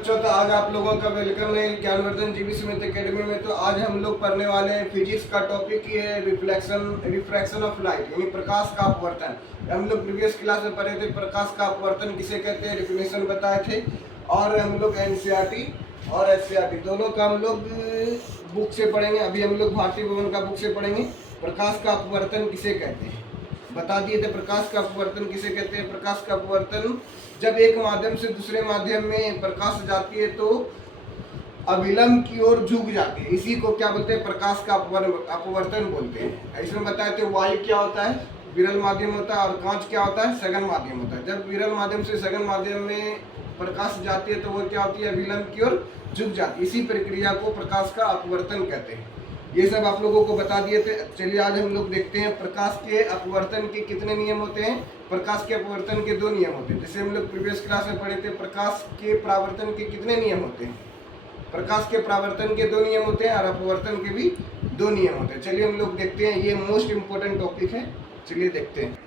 बच्चों, तो आज आप लोगों का वेलकम है ज्ञानवर्धन जीवी सुमित एकेडमी में। तो आज हम लोग पढ़ने वाले हैं फिजिक्स का टॉपिक ये है रिफ्रैक्शन ऑफ लाइट, यानी प्रकाश का अपवर्तन। हम लोग प्रीवियस क्लास में पढ़े थे प्रकाश का अपवर्तन किसे कहते हैं, डेफिनेशन बताए थे। और हम लोग एनसीईआरटी और एससीईआरटी दोनों का हम लोग बुक से पढ़ेंगे। अभी हम लोग भारतीय भवन का बुक से पढ़ेंगे प्रकाश का अपवर्तन किसे कहते हैं। बता दिए थे प्रकाश का अपवर्तन किसे कहते हैं। प्रकाश का अपवर्तन जब एक माध्यम से दूसरे माध्यम में प्रकाश जाती है तो अविलंब की ओर झुक जाती है, इसी को क्या बोलते हैं, प्रकाश का अपवर्तन बोलते हैं। इसमें बताए थे वायु क्या होता है, विरल माध्यम होता है, और कांच क्या होता है, सघन माध्यम होता है। जब विरल माध्यम से सघन माध्यम में प्रकाश जाती है तो वो क्या होती है, अविलंब की ओर झुक जाती है। इसी प्रक्रिया को प्रकाश का अपवर्तन कहते हैं। ये सब आप लोगों को बता दिए थे। चलिए आज हम लोग देखते हैं प्रकाश के अपवर्तन के कितने नियम होते हैं। प्रकाश के अपवर्तन के 2 नियम होते हैं। जैसे हम लोग प्रीवियस क्लास में पढ़े थे प्रकाश के परावर्तन के कितने नियम होते हैं। प्रकाश के परावर्तन के 2 नियम होते हैं और अपवर्तन के भी 2 नियम होते हैं। चलिए हम लोग देखते हैं, ये मोस्ट इम्पोर्टेंट टॉपिक है। चलिए देखते हैं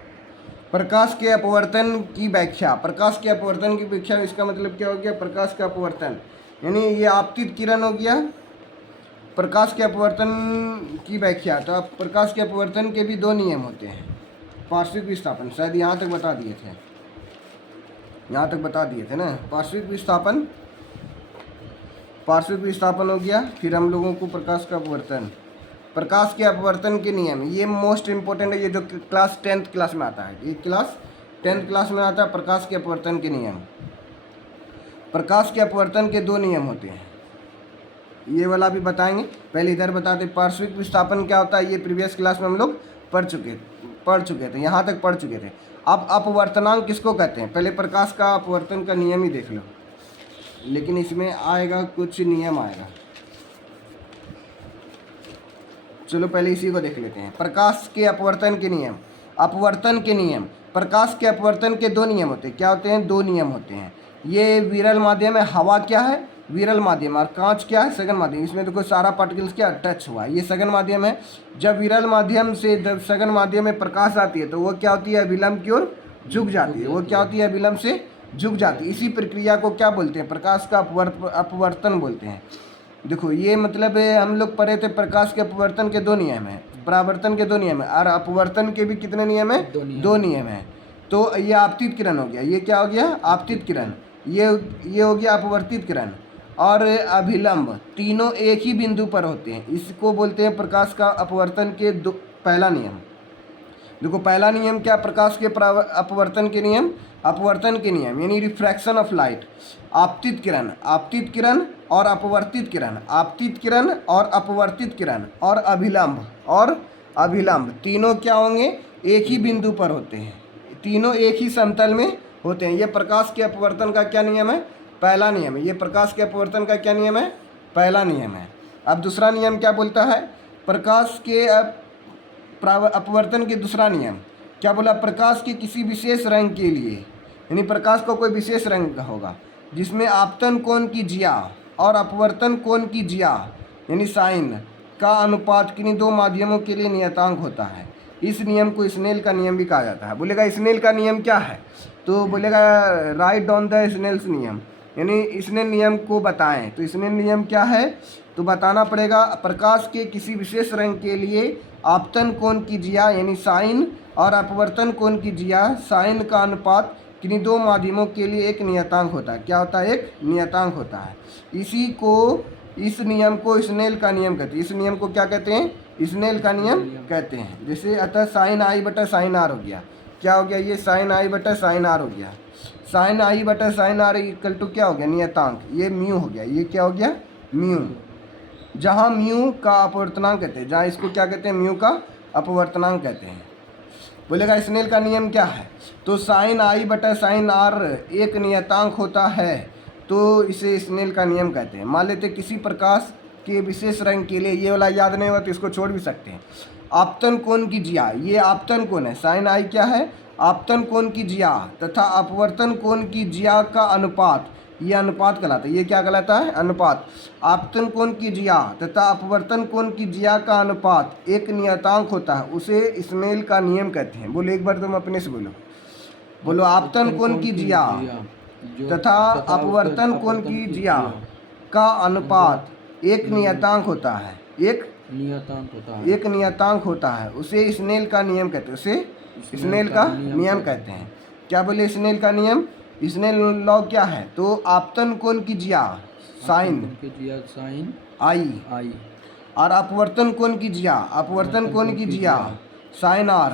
प्रकाश के अपवर्तन की व्याख्या। प्रकाश के अपवर्तन की व्याख्या, इसका मतलब क्या हो गया, प्रकाश का अपवर्तन यानी ये आपतित किरण हो गया। प्रकाश के अपवर्तन की व्याख्या, तो अब प्रकाश के अपवर्तन के भी 2 नियम होते हैं। पार्श्विक विस्थापन, शायद यहाँ तक बता दिए थे, यहाँ तक बता दिए थे ना। पार्श्विक विस्थापन हो गया। फिर हम लोगों को प्रकाश का अपवर्तन, प्रकाश के अपवर्तन के नियम, ये मोस्ट इम्पोर्टेंट है। ये जो क्लास 10th क्लास में आता है, ये क्लास 10th क्लास में आता है। प्रकाश के अपवर्तन के नियम, प्रकाश के अपवर्तन के 2 नियम होते हैं। ये वाला भी बताएंगे, पहले इधर बताते पार्श्विक विस्थापन क्या होता है। ये प्रीवियस क्लास में हम लोग पढ़ चुके थे, यहाँ तक पढ़ चुके थे। अब अपवर्तनांक किसको कहते हैं, पहले प्रकाश का अपवर्तन का नियम ही देख लो, लेकिन इसमें आएगा कुछ नियम आएगा। चलो पहले इसी को देख लेते हैं। प्रकाश के अपवर्तन के नियम, अपवर्तन के नियम। प्रकाश के अपवर्तन के 2 नियम होते हैं। क्या होते हैं, 2 नियम होते हैं। ये विरल माध्यम है, हवा क्या है, विरल माध्यम, और कांच क्या है, सघन माध्यम। इसमें देखो सारा पार्टिकल्स क्या टच हुआ है, ये सघन माध्यम है। जब विरल माध्यम से जब सघन माध्यम में प्रकाश आती है तो वो क्या होती है, विलंब की ओर झुक जाती है। वो क्या होती है, विलंब से झुक जाती है। इसी प्रक्रिया को क्या बोलते हैं, प्रकाश का अपवर्तन बोलते हैं। देखो ये मतलब हम लोग पढ़े थे प्रकाश के अपवर्तन के 2 नियम है, परावर्तन के 2 नियम है, और अपवर्तन के भी कितने नियम है, 2 नियम है। तो ये आपतित किरण हो गया, ये क्या हो गया, आपतित किरण। ये हो गया अपवर्तित किरण और अभिलंब, तीनों एक ही बिंदु पर होते हैं। इसको बोलते हैं प्रकाश का अपवर्तन के पहला नियम। देखो पहला नियम क्या, प्रकाश के अपवर्तन के नियम, अपवर्तन के नियम यानी रिफ्रैक्शन ऑफ लाइट। आपतित किरण और अपवर्तित किरण, आपतित किरण और अपवर्तित किरण, और अभिलंब तीनों क्या होंगे, एक ही बिंदु पर होते हैं, तीनों एक ही समतल में होते हैं। ये प्रकाश के अपवर्तन का क्या नियम है, पहला नियम है। ये प्रकाश के अपवर्तन का क्या नियम है, पहला नियम है। अब दूसरा नियम क्या बोलता है, प्रकाश के अपवर्तन के दूसरा नियम क्या बोला, प्रकाश के किसी विशेष रंग के लिए, यानी प्रकाश का कोई विशेष रंग होगा जिसमें आपतन कोण की जिया और अपवर्तन कोण की जिया यानी साइन का अनुपात किन्हीं 2 माध्यमों के लिए नियतांक होता है। इस नियम को स्नेल का नियम भी कहा जाता है। बोलेगा स्नेल का नियम क्या है, तो बोलेगा राइट डाउन द स्नेल्स नियम, यानी स्नेल नियम को बताएं। तो स्नेल नियम क्या है, तो बताना पड़ेगा। प्रकाश के किसी विशेष रंग के लिए आपतन कोण की जिया यानी साइन और अपवर्तन कोण की जिया साइन का अनुपात किन्हीं 2 माध्यमों के लिए एक नियतांक होता है। क्या होता है, एक नियतांक होता है। इस नियम को स्नेल का नियम कहते हैं। इस नियम को क्या कहते हैं, स्नेल का नियम कहते हैं। जैसे अतः साइन आई बटा साइन आर हो गया, क्या हो गया, ये साइन आई बटा साइन आर हो गया। साइन आई बटा साइन आर इक्वल टू क्या हो गया, नियतांक, ये म्यू हो गया। ये क्या हो गया, म्यू, जहाँ म्यू का अपवर्तनांक कहते हैं, जहाँ इसको क्या कहते हैं, म्यू का अपवर्तनांक कहते हैं। बोलेगा स्नेल का नियम क्या है, तो साइन आई बटा साइन आर एक नियतांक होता है, तो इसे स्नेल का नियम कहते हैं। मान लेते किसी प्रकाश के विशेष रंग के लिए, ये वाला याद नहीं हुआ तो इसको छोड़ भी सकते हैं। आपतन कोण की जिया, ये आपतन कोण है, साइन आई क्या है, आपतन कोण की जिया तथा अपवर्तन कोण की जिया का अनुपात, ये अनुपात कहलाता है। ये क्या कहलाता है, अनुपात। आपतन कोण की जिया तथा अपवर्तन कोण की जिया का अनुपात एक नियतांक होता है, उसे स्नेल का नियम कहते हैं। बोलो एक बार तुम अपने से बोलो, आपतन कोण की जिया तथा अपवर्तन कोण की ज्या का अनुपात एक नियतांक होता है, एक नियतांक होता है, उसे स्नेल का नियम कहते हैं, उसे स्नेल का नियम कहते हैं। क्या बोले स्नेल का नियम? स्नेल लॉ क्या है? तो आपतन कोण की ज्या साइन आई और अपवर्तन कोण की ज्या साइन आर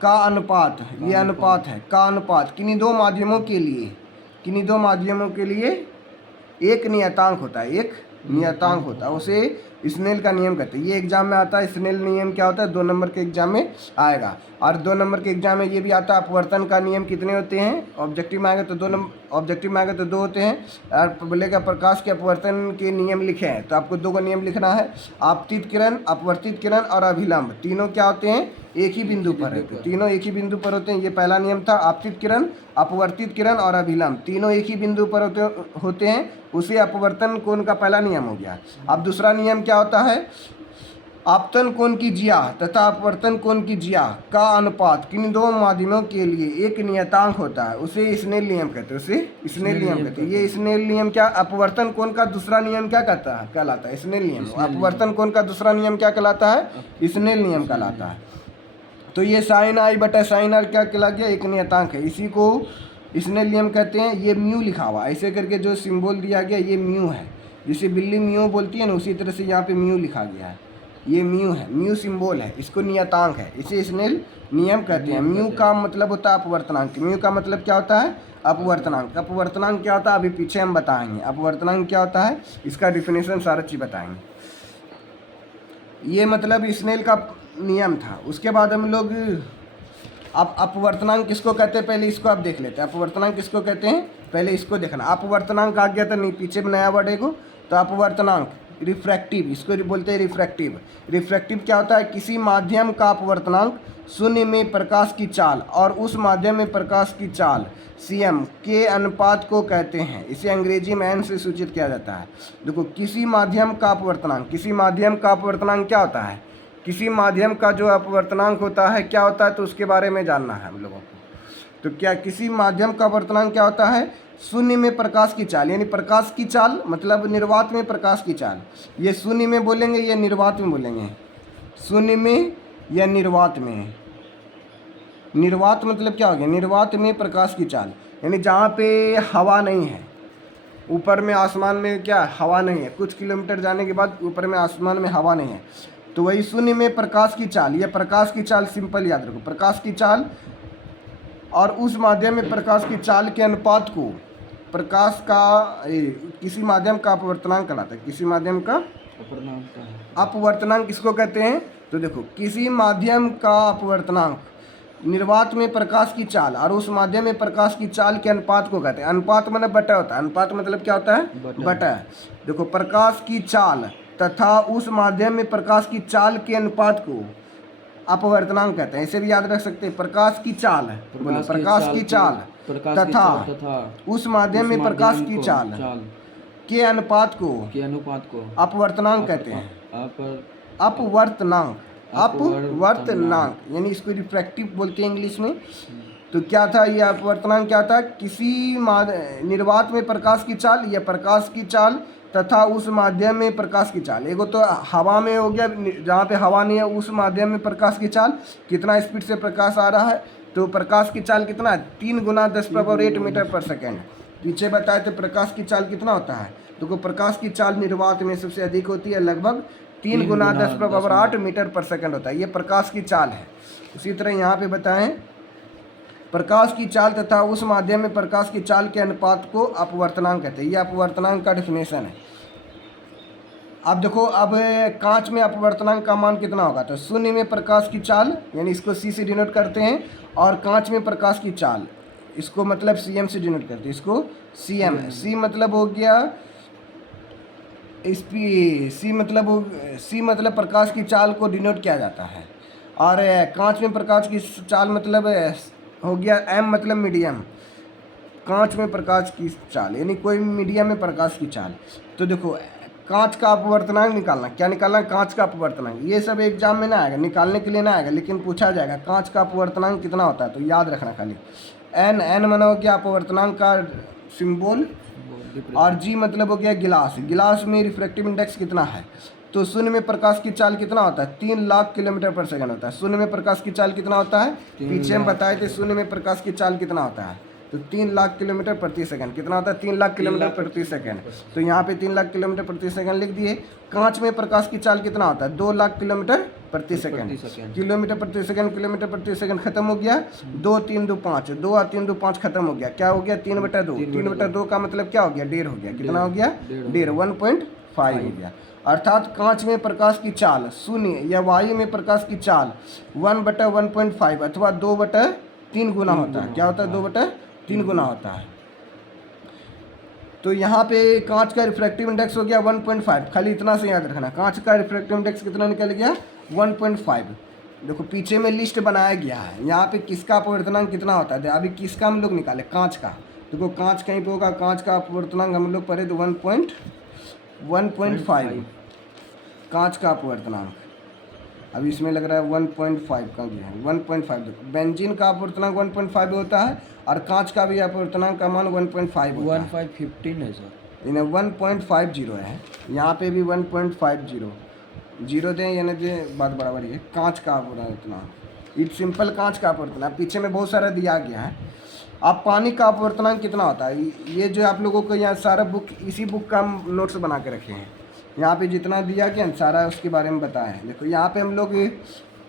का अनुपात, ये अनुपात है, का अनुपात किन्हीं दो माध्यमों के लिए एक नियतांक होता है, उसे स्नेल का नियम कहते हैं। ये एग्जाम में आता है, स्नेल नियम क्या होता है? 2 नंबर के एग्जाम में आएगा। और 2 नंबर के एग्जाम में ये भी आता है, अपवर्तन का नियम कितने होते हैं? ऑब्जेक्टिव में आएगा तो 2 होते हैं। और बोलेगा प्रकाश के अपवर्तन के नियम लिखे हैं, तो आपको 2 का नियम लिखना है। आपतित किरण, अपवर्तित किरण और अभिलंब तीनों क्या होते हैं? एक ही बिंदु पर है, तो तीनों एक ही बिंदु पर होते हैं। ये पहला नियम था। आपतित किरण, अपवर्तित किरण और अभिलंब तीनों एक ही बिंदु पर होते हैं, उसे अपवर्तन कोण का पहला नियम हो गया। अब दूसरा नियम क्या होता है? आपतन कोण की ज्या तथा अपवर्तन कोण की ज्या का अनुपात किन दो माध्यमों के लिए एक नियतांक होता है, उसे स्नेल नियम कहते हैं। ये स्नेल नियम क्या? अपवर्तन कोण का दूसरा नियम क्या कहलाता है? स्नेल नियम। अपवर्तन कोण का दूसरा नियम क्या कहलाता है? स्नेल नियम कहलाता है। तो ये साइन आई बटा साइन आर क्या कहला गया? एक नियतांक है, इसी को स्नेल नियम कहते हैं। ये म्यू लिखा हुआ ऐसे करके जो सिंबल दिया गया ये म्यू है, जिसे बिल्ली म्यू बोलती है ना, उसी तरह से यहाँ पे म्यू लिखा गया है। ये म्यू है, म्यू सिंबल है, इसको नियतांक है, इसे स्नेल नियम कहते हैं। म्यू का मतलब होता है अपवर्तनांक। म्यू का मतलब क्या होता है? अपवर्तनांक। अपवर्तनांक क्या होता है अभी पीछे हम बताएंगे। अपवर्तनांक क्या होता है इसका डिफिनेशन सारा चीज बताएंगे। ये मतलब स्नेल का नियम था। उसके बाद हम लोग अब अपवर्तनांक किसको कहते हैं पहले इसको आप देख लेते हैं। अपवर्तनांक किसको कहते हैं पहले इसको देखना। अपवर्तनांक आ गया था नहीं, पीछे में नया वर्ड है को, तो अपवर्तनांक रिफ्रैक्टिव, इसको बोलते हैं रिफ्रैक्टिव। रिफ्रैक्टिव क्या होता है? किसी माध्यम का अपवर्तनांक शून्य में प्रकाश की चाल और उस माध्यम में प्रकाश की चाल cm के अनुपात को कहते हैं। इसे अंग्रेजी में n से सूचित किया जाता है। देखो किसी माध्यम का अपवर्तनांक, किसी माध्यम का अपवर्तनांक क्या होता है? किसी माध्यम का जो अपवर्तनांक होता है क्या होता है, तो उसके बारे में जानना है हम लोगों को। तो क्या किसी माध्यम का अपवर्तनांक क्या होता है? शून्य में प्रकाश की चाल, यानी प्रकाश की चाल मतलब निर्वात में प्रकाश की चाल। ये शून्य में बोलेंगे या निर्वात में बोलेंगे? शून्य में या निर्वात में? निर्वात मतलब क्या हो गया? निर्वात में प्रकाश की चाल, यानी जहाँ पे हवा नहीं है, ऊपर में आसमान में क्या हवा नहीं है, कुछ किलोमीटर जाने के बाद ऊपर में आसमान में हवा नहीं है, तो वही शून्य में प्रकाश की चाल। यह प्रकाश की चाल सिंपल याद रखो, प्रकाश की चाल और उस माध्यम में प्रकाश की चाल के अनुपात को प्रकाश का किसी माध्यम का अपवर्तनांक कहलाता है। किसी माध्यम का अपवर्तनांक किसको कहते हैं? तो देखो किसी माध्यम का अपवर्तनांक निर्वात में प्रकाश की चाल और उस माध्यम में प्रकाश की चाल के अनुपात को कहते हैं। अनुपात मतलब बटा होता है। अनुपात मतलब क्या होता है? बटा। देखो प्रकाश की चाल तथा उस माध्यम में प्रकाश की चाल के अनुपात को अपवर्तनांक कहते हैं। इसे भी याद रख सकते हैं। प्रकाश की चाल है, बोलो प्रकाश की चाल तथा उस माध्यम में प्रकाश की चाल के अनुपात को अपवर्तनांक कहते हैं। अपवर्तनांक यानी इसको रिफ्रैक्टिव बोलते हैं इंग्लिश में। तो क्या था ये अपवर्तनांक? क्या था? किसी निर्वात में प्रकाश की चाल या प्रकाश की चाल तथा उस माध्यम में प्रकाश की चाल। एगो तो हवा में हो गया, जहाँ पे हवा नहीं है उस माध्यम में प्रकाश की चाल, कितना स्पीड से प्रकाश आ रहा है, तो प्रकाश की चाल कितना है? 3 × 10⁸ मीटर पर सेकेंड। पीछे बताए थे प्रकाश की चाल कितना होता है। तो प्रकाश की चाल निर्वात में सबसे अधिक होती है, लगभग 3 × 10⁸ मीटर पर सेकेंड होता है। ये प्रकाश की चाल है। इसी तरह यहाँ पे बताएं प्रकाश की चाल तथा उस माध्यम में प्रकाश की चाल के अनुपात को अपवर्तनांक कहते हैं। ये अपवर्तनांक का डेफिनेशन है। अब देखो, अब कांच में अपवर्तनांक का मान कितना होगा? तो शून्य में प्रकाश की चाल, यानी इसको C से डिनोट करते हैं, और कांच में प्रकाश की चाल इसको मतलब cm से डिनोट करते हैं। इसको cm, C मतलब हो गया C मतलब प्रकाश की चाल को डिनोट किया जाता है, और कांच में प्रकाश की चाल मतलब हो गया m मतलब मीडियम। कांच में प्रकाश की चाल यानी कोई मीडियम में प्रकाश की चाल। तो देखो कांच का अपवर्तनांक निकालना, क्या निकालना? कांच का अपवर्तनांक। ये सब एग्जाम में ना आएगा, निकालने के लिए ना आएगा, लेकिन पूछा जाएगा कांच का अपवर्तनांक कितना होता है, तो याद रखना खाली एन, एन माना हो गया अपवर्तनांक का सिंबल, और जी मतलब हो गया गिलास। गिलास में रिफ्रैक्टिव इंडेक्स कितना है? तो शून्य में प्रकाश की चाल कितना होता है? 3 लाख किलोमीटर पर सेकंड होता है। शून्य में प्रकाश की चाल कितना होता है? पीछे हम बताए थे शून्य में प्रकाश की चाल कितना होता है, तो 3 लाख किलोमीटर प्रति सेकंड। कितना होता है? 3 लाख किलोमीटर प्रति सेकंड। तो यहाँ पे 3 लाख किलोमीटर प्रति सेकंड लिख दिए। कांच में प्रकाश की चाल कितना होता है? 2 लाख किलोमीटर प्रति सेकंड। किलोमीटर प्रति सेकंड, किलोमीटर प्रति सेकंड खत्म हो गया। 2 3 2 5, 2 और 3 2 5 खत्म हो गया। क्या हो गया? 3/2। 3/2 का मतलब क्या हो गया? 1.5 हो गया। कितना हो गया? 1.5, 1.5 हो गया। अर्थात कांच में प्रकाश की चाल शून्य या वायु में प्रकाश की चाल 1/1.5 अथवा 2/3 गुना होता है। क्या होता है? 2/3 गुना होता है। तो यहाँ पे कांच का रिफ्रैक्टिव इंडेक्स हो गया 1.5। खाली इतना से याद रखना, कांच का रिफ्रैक्टिव इंडेक्स कितना निकल गया? 1.5। देखो पीछे में लिस्ट बनाया गया है, यहाँ पे किसका अपवर्तनांक कितना होता है। अभी किसका हम लोग निकाले? कांच का। देखो कांच कहीं पे होगा, कांच का अपवर्तनांक हम लोग पढ़े तो 1.5 कांच का अपवर्तनांक। अभी इसमें लग रहा है 1.5 का गया है, 1.5। देखो बेंजीन का अपवर्तनांक 1.5 होता है और कांच का भी अपवर्तनांक का मान 1.5 होता है। 15 है सर, इन्हें 1.50 है, यहाँ पे भी 1.50 जीरो दें यानी दें, बात बराबर ही है। कांच का अपवर्तनांक, इट सिंपल कांच का अपवर्तनांक पीछे में बहुत सारा दिया गया है। अब पानी का अपवर्तनांक कितना होता है? ये जो आप लोगों को यहाँ सारा बुक, इसी बुक का हम नोट्स बना के रखे हैं। यहाँ पे जितना दिया गया सारा उसके बारे में बताया है। देखो यहाँ पे हम लोग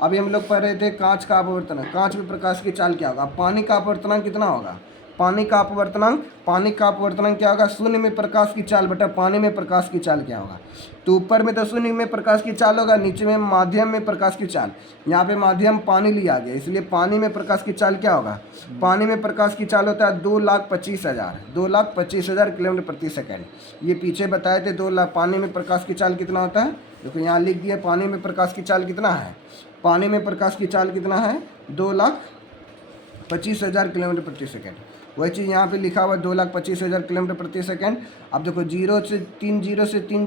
अभी हम लोग पढ़ रहे थे कांच का अपवर्तनांक। कांच में प्रकाश की चाल क्या होगा? पानी का अपवर्तनांक कितना होगा? पानी का अपवर्तनांक क्या होगा? शून्य में प्रकाश की चाल बटा पानी में प्रकाश की चाल क्या होगा? तो ऊपर में तो शून्य में प्रकाश की चाल होगा, नीचे में माध्यम में प्रकाश की चाल। यहाँ पे माध्यम पानी लिया गया, इसलिए पानी में प्रकाश की चाल क्या होगा? पानी में प्रकाश की चाल होता है 2,25,000 किलोमीटर प्रति सेकंड। ये पीछे बताए थे 2 लाख। पानी में प्रकाश की चाल कितना होता है? देखो यहाँ लिख दिया, पानी में प्रकाश की चाल कितना है? पानी में प्रकाश की चाल कितना है? 2,25,000 किलोमीटर प्रति सेकंड। वही चीज़ यहाँ पे लिखा हुआ है 2,25,000 किलोमीटर प्रति सेकंड। अब देखो 0 से 3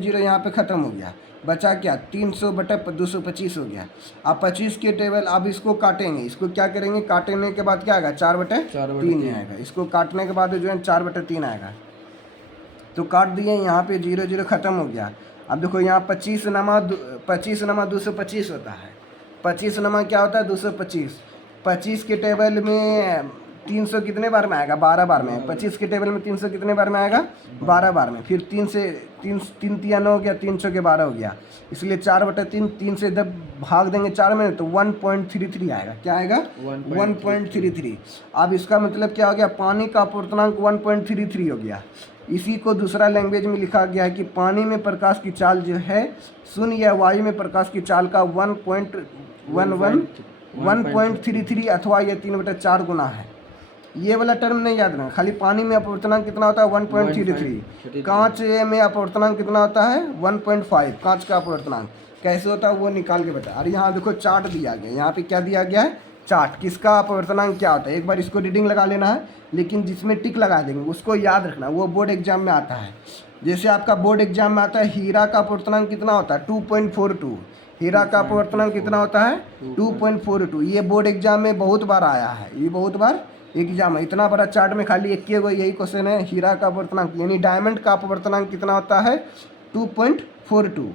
0 यहाँ पे ख़त्म हो गया, बचा क्या? 300/225 हो गया। अब 25 के टेबल, अब इसको काटेंगे, इसको क्या करेंगे? काटने के बाद क्या आएगा? 4/3 आएगा। इसको काटने के बाद जो है 4/3 आएगा। तो काट दिए, यहाँ पे 0 0 ख़त्म हो गया। अब देखो यहाँ 25/225 होता है। 25 क्या होता है? 225। 25 के टेबल में 300 कितने बार में आएगा? 12 बार में। 25 के टेबल में 300 कितने बार में आएगा? 12 बार में। फिर 3 से 3 3 हो गया, 300 के 12 हो गया, इसलिए 4/3। 3 से जब भाग देंगे 4 में तो 1.33 आएगा। क्या आएगा? 1.33। अब इसका मतलब क्या हो गया? पानी का अपवर्तनांक 1.33 हो गया। इसी को दूसरा लैंग्वेज में लिखा गया है कि पानी में प्रकाश की चाल जो है शून्य या वायु में प्रकाश की चाल का 1.33 अथवा ये 3/4 गुना है। ये वाला टर्म नहीं याद रखना, खाली पानी में अपवर्तनांक कितना होता है? 1.33। कांच में अपवर्तनांक कितना होता है? 1.5। कांच का अपवर्तनांक कैसे होता है वो निकाल के बता। और यहाँ देखो चार्ट दिया गया, यहाँ पे क्या दिया गया है? चार्ट। किसका अपवर्तनांक क्या होता है? एक बार इसको रीडिंग लगा लेना है, लेकिन जिसमें टिक लगा देंगे उसको याद रखना, वो बोर्ड एग्जाम में आता है। जैसे आपका बोर्ड एग्जाम में आता है हीरा का अपवर्तनांक कितना होता है? 2.42। हीरा का अपवर्तनांक कितना होता है? 2.42। ये बोर्ड एग्जाम में बहुत बार आया है, ये बहुत बार एग्जाम है। इतना बड़ा चार्ट में खाली एक यही क्वेश्चन है, हीरा का अपवर्तनांक यानी डायमंड का अपवर्तनांक कितना होता है? 2.42।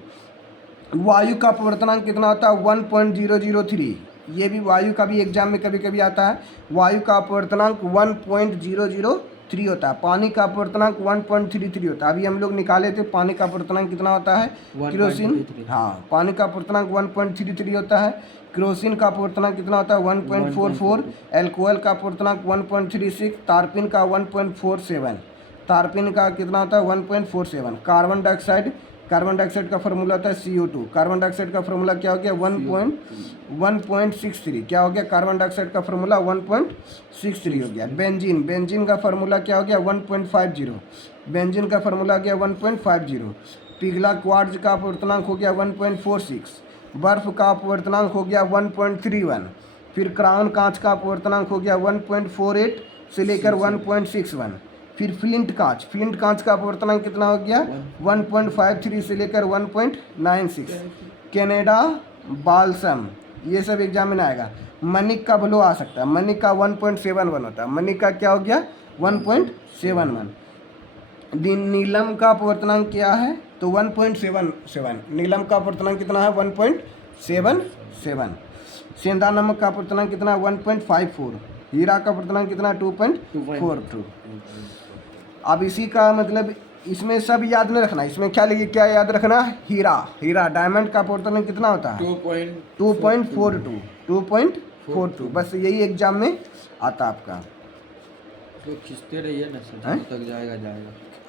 वायु का अपवर्तनांक कितना होता है? 1.003। ये भी वायु का भी एग्जाम में कभी कभी आता है। वायु का अपवर्तनांक 1.003 होता है। पानी का अपवर्तनांक 1.33 होता है। अभी हम लोग निकाले थे पानी का अपवर्तनांक कितना होता है? केरोसिन, हाँ, पानी का अपवर्तनांक 1.33 होता है। केरोसिन का अपवर्तनांक कितना होता है? 1.44। एल्कोहल का अपवर्तनांक 1.36। तारपीन का 1.47। तारपीन का कितना होता है? 1.47। कार्बन डाइऑक्साइड का फार्मूला होता है CO2। कार्बन डाइऑक्साइड का फार्मूला क्या हो गया? 1.63। क्या हो गया? कार्बन डाइऑक्साइड का फार्मूला 1.63 हो गया। बेंजीन का फार्मूला क्या हो गया? 1.50। बेंजीन का फार्मूला हो गया 1.50। पिघला क्वार्ट्ज का अपवर्तनांक हो गया 1.46। बर्फ का अपवर्तनांक हो गया 1.31। फिर क्राउन कांच का अपवर्तनांक हो गया 1.48 से लेकर 1.61। फिर फ्लिंट कांच का अपवर्तनांक कितना हो गया? 1.53 से लेकर 1.96। कनाडा बाल्सम, ये सब एग्जाम में आएगा। मनिक का ब्लो आ सकता है। मनिक का 1.71 होता है। मनिक का क्या हो गया 1.71। नीलम का अपवर्तनांक क्या है तो 1.77। नीलम का अपवर्तनांक कितना है 1.77। सेंधा नमक का अपवर्तनांक कितना है 1.54। हीरा का अपवर्तनांक कितना 2.42। अब इसी का मतलब इसमें सब याद नहीं रखना, इसमें क्या लिखिए, क्या याद रखना, हीरा डायमंड का अपवर्तनांक कितना होता है 2.42। बस यही एग्जाम में आता आपका। तो खींचते रहिए ना सर, जब तक जाएगा।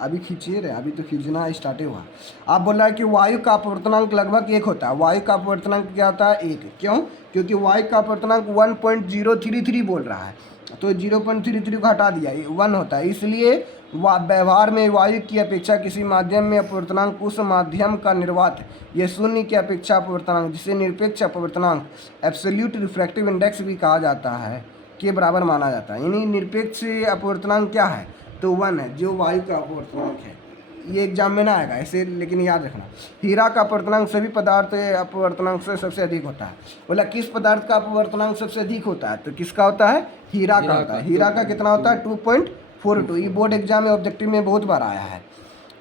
अभी खींचिए रहे, अभी तो खींचना स्टार्ट हुआ। आप बोल रहा है कि वायु का अपवर्तनांक लगभग 1 होता है। वायु का अपवर्तनांक क्या होता है 1। क्यों? क्योंकि वायु का अपवर्तनांक 1.033 बोल रहा है, तो 0.33 को हटा दिया, 1 होता है। इसलिए व्यवहार में वायु की अपेक्षा किसी माध्यम में अपवर्तनांक उस माध्यम का निर्वात ये शून्य की अपेक्षा अपवर्तनांक, जिसे निरपेक्ष अपवर्तनांक एब्सोल्यूट रिफ्रैक्टिव इंडेक्स भी कहा जाता है, के बराबर माना जाता है। यानी निरपेक्ष अपवर्तनांक क्या है तो 1 है, जो वायु का अपवर्तनांक है। ये एग्जाम में ना आएगा ऐसे, लेकिन याद रखना। हीरा का अपवर्तनांक सभी पदार्थ अपवर्तनांक से सबसे अधिक होता है। बोला किस पदार्थ का अपवर्तनांक सबसे अधिक होता है तो किसका होता है, हीरा का होता है। हीरा का कितना होता है 2.42। ये बोर्ड एग्जाम में ऑब्जेक्टिव में बहुत बार आया है।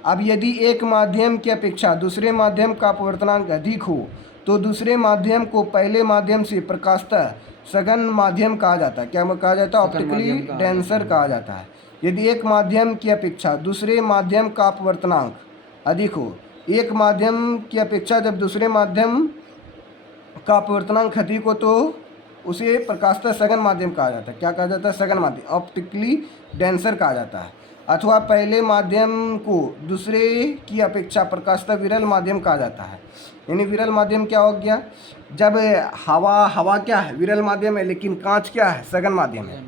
अब यदि एक माध्यम की अपेक्षा दूसरे माध्यम का अपवर्तनांक अधिक हो तो दूसरे माध्यम को पहले माध्यम से प्रकाशतः सघन माध्यम कहा जाता है। क्या कहा जाता है? ऑप्टिकली डेंसर कहा जाता है। यदि एक माध्यम की अपेक्षा दूसरे माध्यम का अपवर्तनांक अधिक हो, एक माध्यम की अपेक्षा जब दूसरे माध्यम का अपवर्तनांक अधिक हो तो उसे प्रकाशतः सघन माध्यम कहा जाता है। क्या कहा जाता है? सघन माध्यम, ऑप्टिकली डेंसर कहा जाता है। अथवा पहले माध्यम को दूसरे की अपेक्षा प्रकाशतः विरल माध्यम कहा जाता है। यानी विरल माध्यम क्या हो गया, जब हवा क्या है विरल माध्यम है, लेकिन कांच क्या है सघन माध्यम है।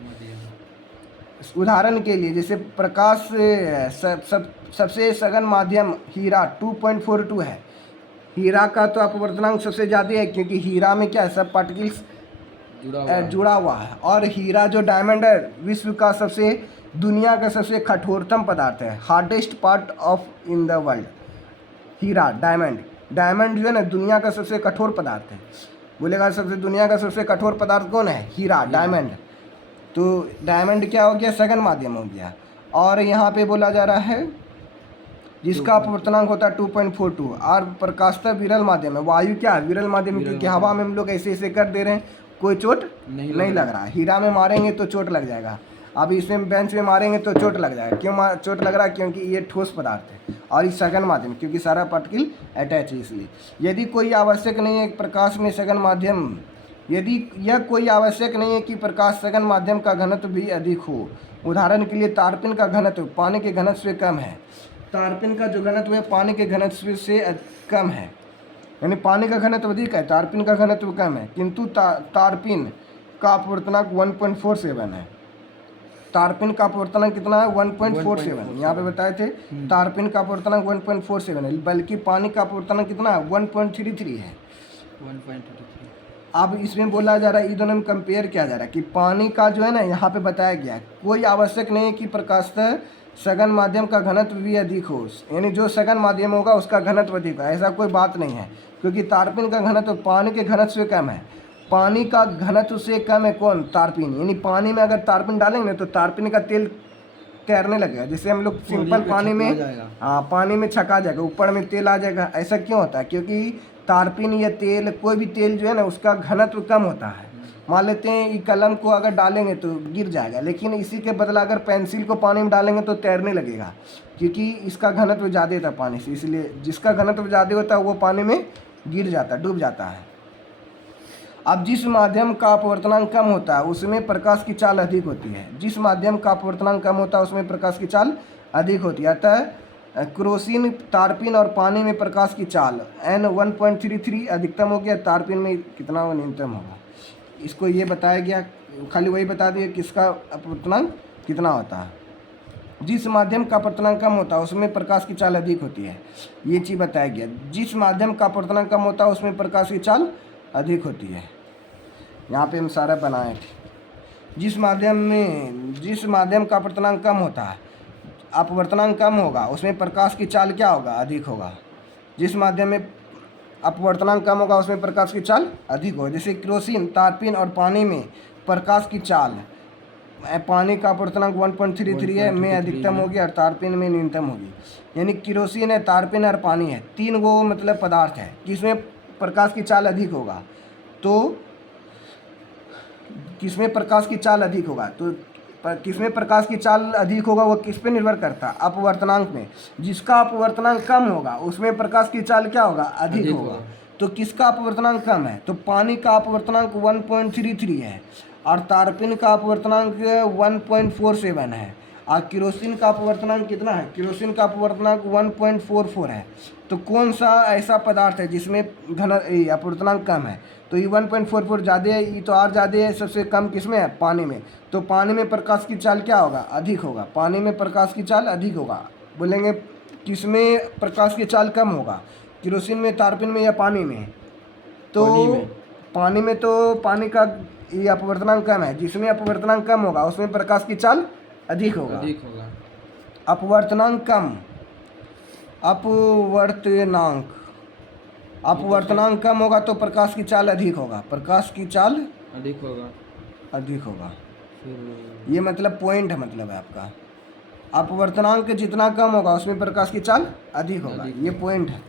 उदाहरण के लिए जैसे प्रकाश सबसे सघन माध्यम हीरा 2.42 है। हीरा का तो अपवर्तनांक सबसे ज़्यादा है, क्योंकि हीरा में क्या है सब पार्टिकल्स जुड़ा हुआ है। और हीरा जो डायमंड है विश्व का दुनिया का सबसे कठोरतम पदार्थ है, hardest part of in the world. हीरा डायमंड जो है ना दुनिया का सबसे कठोर पदार्थ है। बोलेगा दुनिया का सबसे कठोर पदार्थ कौन है? हीरा, डायमंड। तो डायमंड क्या हो गया? सघन माध्यम हो गया। और यहाँ पे बोला जा रहा है जिसका अपवर्तनांक होता है 2.42 और प्रकाशतः विरल माध्यम है। वायु क्या है? विरल माध्यम, क्योंकि हवा में हम लोग ऐसे ऐसे कर दे रहे हैं, कोई चोट नहीं लग रहा है। हीरा में मारेंगे तो चोट लग जाएगा, अब इसमें बेंच में मारेंगे तो चोट लग जाएगा। क्यों चोट लग रहा है? क्योंकि ये ठोस पदार्थ है और ये सघन माध्यम, क्योंकि सारा पार्टिकल अटैच है। इसलिए यदि कोई आवश्यक नहीं है प्रकाश में सघन माध्यम, यदि यह कोई आवश्यक नहीं है कि प्रकाश सघन माध्यम का घनत्व भी अधिक हो। उदाहरण के लिए तारपीन का घनत्व पानी के घनत्व से कम है। तारपीन का जो घनत्व है पानी के घनत्व से कम है, यानी पानी का घनत्व अधिक है, तारपीन का घनत्व कम है। किंतु तारपीन का अपवर्तनांक 1.47 है। तारपीन का अपवर्तनांक कितना है? 1.47। यहाँ पे बताए थे तारपीन का अपवर्तनांक 1.47 है, बल्कि पानी का अपवर्तनांक कितना है? 1.33 है। 1.33। अब इसमें बोला जा रहा है, ये दोनों में कंपेयर किया जा रहा है कि पानी का जो है ना यहाँ पे बताया गया है कोई आवश्यक नहीं है कि प्रकाशतः सघन माध्यम का घनत्व भी अधिक हो, यानी जो सघन माध्यम होगा उसका घनत्व अधिक है, ऐसा कोई बात नहीं है। क्योंकि तारपीन का घनत्व पानी के घनत्व से कम है। पानी का घनत्व से कम है कौन? तारपीन। यानी पानी में अगर तारपीन डालेंगे तो तारपीन का तेल तैरने लगेगा। जैसे हम लोग सिंपल पानी में, हाँ पानी में छका जाएगा, ऊपर में तेल आ जाएगा। ऐसा क्यों होता है? क्योंकि तारपीन या तेल, कोई भी तेल जो है ना उसका घनत्व कम होता है। मान लेते हैं ये कलम को अगर डालेंगे तो गिर जाएगा, लेकिन इसी के बदला अगर पेंसिल को पानी में डालेंगे तो तैरने लगेगा, क्योंकि इसका घनत्व ज़्यादा होता है पानी से। इसलिए जिसका घनत्व ज़्यादा होता है वो पानी में गिर जाता है, डूब जाता है। अब जिस माध्यम का अपवर्तनांक कम होता है उसमें प्रकाश की चाल अधिक होती है। जिस माध्यम का अपवर्तनांक कम होता है उसमें प्रकाश की चाल अधिक होती है। अतः क्रोसिन, तारपीन और पानी में प्रकाश की चाल N 1.33 अधिकतम हो गया, तारपीन में कितना वो न्यूनतम होगा। इसको ये बताया गया, खाली वही बता दिया किसका अपवर्तनांक कितना होता है। जिस माध्यम का अपवर्तनांक कम होता है उसमें प्रकाश की चाल अधिक होती है, ये चीज़ बताया गया। जिस माध्यम का अपवर्तनांक कम होता है उसमें प्रकाश की चाल अधिक होती है। यहाँ पे हम सारा बनाए थे। जिस माध्यम का अपवर्तनांक कम होता है, अपवर्तनांक कम होगा उसमें प्रकाश की चाल क्या होगा? अधिक होगा। जिस माध्यम में अपवर्तनांक कम होगा उसमें प्रकाश की चाल अधिक होगी। जैसे केरोसिन, तारपीन और पानी में प्रकाश की चाल, पानी का अपवर्तनांक 1.33 है, में अधिकतम होगी और तारपीन में न्यूनतम होगी। यानी केरोसिन है, तारपीन और पानी है, तीन वो मतलब पदार्थ है जिसमें प्रकाश की चाल अधिक होगा। तो किसमें प्रकाश की चाल अधिक होगा, तो किसमें प्रकाश की चाल अधिक होगा वो किस पे निर्भर करता है, अपवर्तनांक में। जिसका अपवर्तनांक कम होगा उसमें प्रकाश की चाल क्या होगा, अधिक होगा। तो किसका अपवर्तनांक कम है, तो पानी का अपवर्तनांक 1.33 है और तारपीन का अपवर्तनांक 1.47 है और केरोसिन का अपवर्तनांक कितना है, केरोसिन का अपवर्तनांक 1.44 है। तो कौन सा ऐसा पदार्थ है जिसमें घन अपवर्तनांक कम है, तो ये 1.44 ज़्यादा है, ये तो और ज़्यादा है, सबसे कम किसमें है, पानी में। तो पानी में प्रकाश की चाल क्या होगा, अधिक होगा, पानी में प्रकाश की चाल अधिक होगा। बोलेंगे किसमें प्रकाश की चाल कम होगा, केरोसिन में, तारपीन में या पानी में, तो पानी में तो पानी का ये अपवर्तनांक कम है, जिसमें अपवर्तनांक कम होगा उसमें प्रकाश की चाल अधिक होगा। अपवर्तनांक कम, अपवर्तनांक कम होगा तो प्रकाश की चाल अधिक होगा, प्रकाश की चाल अधिक होगा। ये मतलब पॉइंट है, मतलब है आपका, अपवर्तनांक जितना कम होगा उसमें प्रकाश की चाल अधिक होगा, ये पॉइंट है।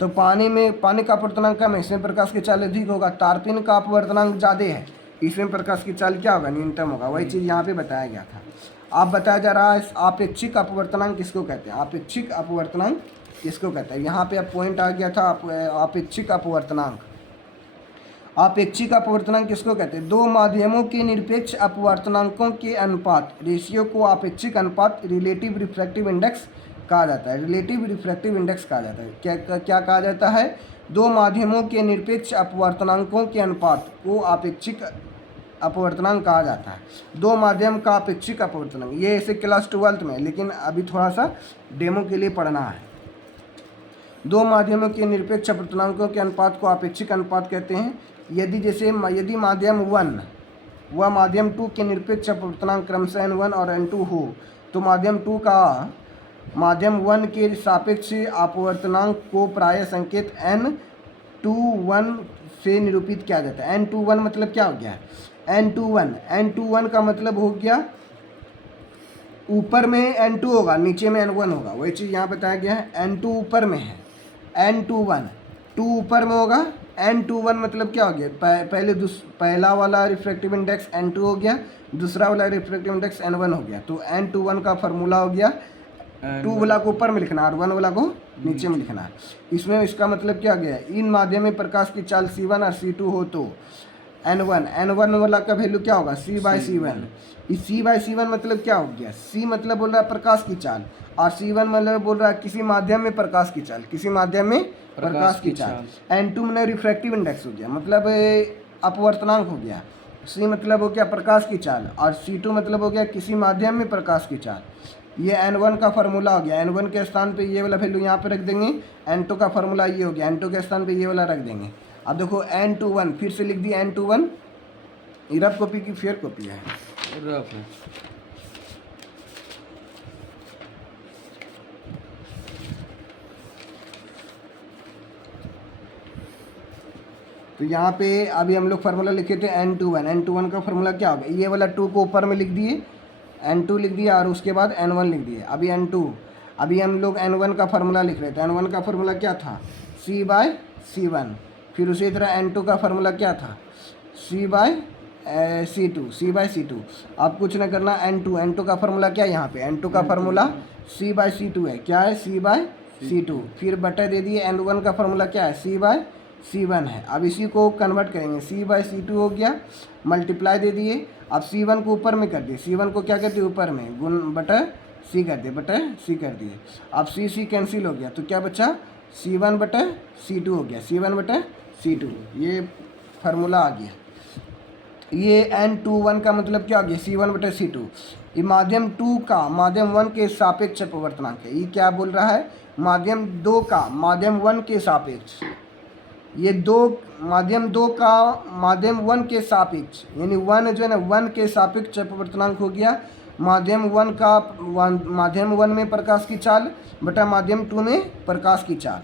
तो पानी में, पानी का अपवर्तनांक कम है, इसमें प्रकाश की चाल अधिक होगा। तारपीन का अपवर्तनांक ज़्यादा है, इसमें प्रकाश की चाल क्या होगा, न्यूनतम होगा। वही चीज़ यहाँ पे बताया गया था। आप बताया जा रहा है आपेक्षिक अपवर्तनांक किसको कहते हैं, आपेक्षिक अपवर्तनांक किसको कहते हैं। यहाँ पे अब पॉइंट आ गया था आपेक्षिक अपवर्तनांक। आपेक्षिक अपवर्तनांक किसको कहते हैं, दो माध्यमों के निरपेक्ष अपवर्तनांकों के अनुपात, रेशियो को आपेक्षिक अनुपात, रिलेटिव रिफ्रैक्टिव इंडेक्स कहा जाता है। रिलेटिव रिफ्रैक्टिव इंडेक्स कहा जाता है। क्या कहा जाता है, दो माध्यमों के निरपेक्ष अपवर्तनांकों के अनुपात को आपेक्षिक अपवर्तनांक कहा जाता है। दो माध्यम का आपेक्षिक अपवर्तनांक, ये ऐसे क्लास 12th में, लेकिन अभी थोड़ा सा डेमो के लिए पढ़ना है। दो माध्यमों के निरपेक्ष अपवर्तनांकों के अनुपात को आपेक्षिक अनुपात कहते हैं। यदि माध्यम 1 व माध्यम 2 के निरपेक्ष अपवर्तनांक क्रमशः n1 और n2 हो, तो माध्यम 2 का माध्यम 1 के सापेक्ष अपवर्तनांक को प्रायः संकेत n21 से निरूपित किया जाता है। n21 मतलब क्या हो गया, n21 का मतलब हो गया ऊपर में n2 होगा, नीचे में n1 होगा। वही चीज़ यहाँ बताया गया है, n2 ऊपर में है, n21 2 ऊपर में होगा, n21 मतलब क्या हो गया, पहला वाला रिफ्रैक्टिव इंडेक्स n2 हो गया, दूसरा वाला रिफ्रैक्टिव इंडेक्स n1 हो गया। तो n21 का फार्मूला हो गया, 2 वाला को ऊपर में लिखना और 1 वाला को नीचे में लिखना है। इसमें इसका मतलब क्या गया, इन माध्यम में प्रकाश की चाल C1 और C2 हो तो n1 वाला का वैल्यू क्या होगा, C/C1। इस C/C1 मतलब क्या हो गया, C मतलब बोल रहा है प्रकाश की चाल और C1 मतलब बोल रहा है किसी माध्यम में प्रकाश की चाल, किसी माध्यम में प्रकाश की चाल। n2 मतलब रिफ्रैक्टिव इंडेक्स हो गया, मतलब अपवर्तनांक हो गया। C मतलब हो गया प्रकाश की चाल और C2 मतलब हो गया किसी माध्यम में प्रकाश की चाल। ये n1 का फार्मूला हो गया, n1 के स्थान पे ये वाला वैल्यू यहाँ पे रख देंगे, n2 का फार्मूला ये हो गया, n2 के स्थान पे ये वाला रख देंगे। अब देखो n21 फिर से लिख दिया, n21 रफ कॉपी की फेयर कॉपी है, रफ है। तो यहाँ पे अभी हम लोग फार्मूला लिखे थे n21 का फार्मूला क्या होगा, ये वाला 2 को ऊपर में लिख दिए, n2 लिख दिया और उसके बाद n1 लिख दिए। अभी n2, अभी हम लोग n1 का फार्मूला लिख रहे थे, n1 का फार्मूला क्या था, C/C1। फिर उसी तरह n2 का फार्मूला क्या था, C/C2। आप कुछ ना करना, n2 का फार्मूला क्या है, यहाँ पे n2 का फार्मूला C/C2 है, क्या है, C/C2। फिर बटा दे दिए, n1 का फार्मूला क्या है, C/C1 है। अब इसी को कन्वर्ट करेंगे, C/C2 हो गया, मल्टीप्लाई दे दिए। अब C1 को ऊपर में कर दिए, C1 को क्या कर दिए, ऊपर में गुण बटा C कर दिए, बटा C कर दिए। अब C कैंसिल हो गया, तो क्या बचा, C1/C2 हो गया, C1/C2। ये फार्मूला आ गया। ये n21 का मतलब क्या हो गया, C1/C2। ये माध्यम 2 का माध्यम 1 के सापेक्ष अपवर्तनांक है। ये क्या बोल रहा है, माध्यम 2 का माध्यम 1 के सापेक्ष, ये माध्यम 2 का माध्यम 1 के सापेक्ष, यानी 1 जो है ना 1 के सापेक्ष अपवर्तनांक हो गया। माध्यम 1 में प्रकाश की चाल बटा माध्यम 2 में प्रकाश की चाल।